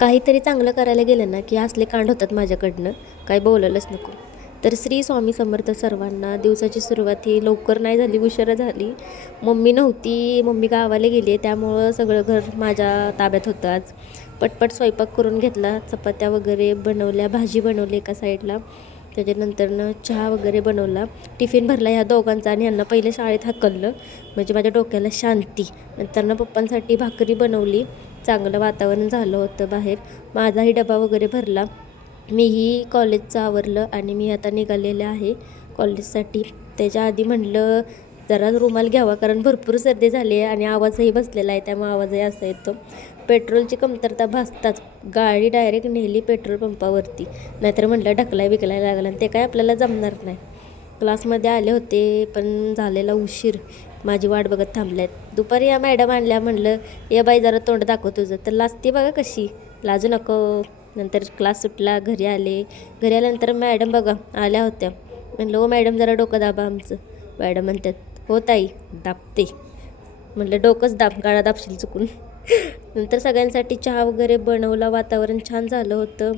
काहीतरी चांगलं करायला गेलं ना की असले कांड होतात माझ्याकडनं, काही बोलायलाच नको. तर श्री स्वामी समर्थ सर्वांना. दिवसाची सुरुवात ही लवकर नाही झाली, उशिरा झाली. मम्मी नव्हती, मम्मी गावाला गेली आहे, त्यामुळं सगळं घर माझ्या ताब्यात होतं आज. पटपट स्वयंपाक करून घेतला, चपात्या वगैरे बनवल्या, भाजी बनवली एका साईडला. त्याच्यानंतरनं चहा वगैरे बनवला, टिफिन भरला ह्या दोघांचा आणि ह्यांना पहिले शाळेत हाकललं म्हणजे माझ्या डोक्याला शांती. नंतरनं पप्पांसाठी भाकरी बनवली. चांगलं वातावरण झालं होतं बाहेर. माझाही डबा वगैरे भरला. मीही कॉलेजचं आवरलं आणि मी आता निघालेले आहे कॉलेजसाठी. त्याच्या आधी म्हणलं जरा रुमाल घ्यावा, कारण भरपूर सर्दी झाली आहे आणि आवाजही बसलेला आहे, त्यामुळे आवाजही असा येतो. पेट्रोलची कमतरता भासताच गाडी डायरेक्ट नेली पेट्रोल पंपावरती. नाहीतर म्हटलं ढकलाय बिकलाय लागलं आणि ते काय आपल्याला जमणार नाही. क्लासमध्ये आले होते पण झालेला उशीर. माझी वाट बघत थांबल्यात. दुपारी या मॅडम आणल्या, म्हणलं ये बाई जरा तोंड दाखव तुझं. तर लाजते बघा कशी, लाजू नको. नंतर क्लास सुटला, घरी आले. घरी आल्यानंतर मॅडम बघा आल्या होत्या. म्हणलं ओ मॅडम जरा डोकं दाबा आमचं. मॅडम म्हणतात हो ताई दाबते. म्हटलं डोकंच दाब, गाळा दाबशील चुकून. नंतर सगळ्यांसाठी चहा वगैरे बनवला. वातावरण छान झालं होतं.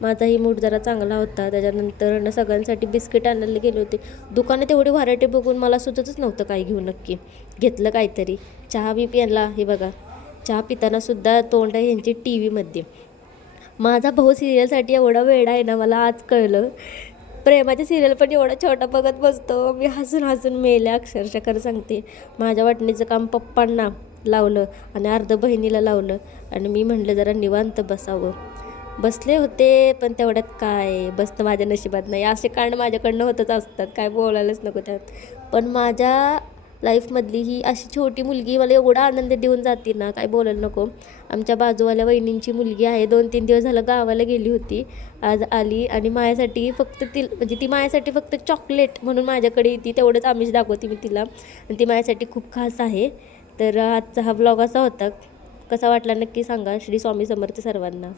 माझाही मूड जरा चांगला होता. त्याच्यानंतर सगळ्यांसाठी बिस्किट आणायला गेले होते. दुकानात एवढी व्हरायटी बघून मला सुचतच नव्हतं काय घेऊ नक्की. घेतलं काहीतरी. चहा बी प्यायला. हे बघा चहा पितानासुद्धा तोंड आहे ह्यांची टी व्हीमध्ये. माझा भाऊ सिरियलसाठी एवढा वेडा आहे ना, मला आज कळलं. प्रेमाची सिरियल पण एवढा छोटा बघत बसतो. मी हसून हसून मेले अक्षरशः, खरं सांगते. माझ्या वाटणीचं काम पप्पांना लावलं आणि अर्धं बहिणीला लावलं आणि मी म्हटलं जरा निवांत बसावं. बसले होते पण तेवढ्यात काय बसतं माझ्या नशिबात नाही. असे कांड माझ्याकडनं होतच असतात, काय बोलायलाच नको त्यात. पण माझ्या लाईफमधली ही अशी छोटी मुलगी मला एवढा आनंद देऊन जाते ना, काय बोलायला नको. आमच्या बाजूवाल्या वहिनींची मुलगी आहे, 2-3 दिवस झालं गावाला गेली होती. आज आली आणि माझ्यासाठी फक्त म्हणजे ती माझ्यासाठी फक्त चॉकलेट म्हणून माझ्याकडे येते, तेवढंच आमिष दाखवते मी तिला. आणि ती माझ्यासाठी खूप खास आहे. तर आजचा हा ब्लॉग असा होता. कसा वाटला नक्की सांगा. श्री स्वामी समर्थ सर्वांना.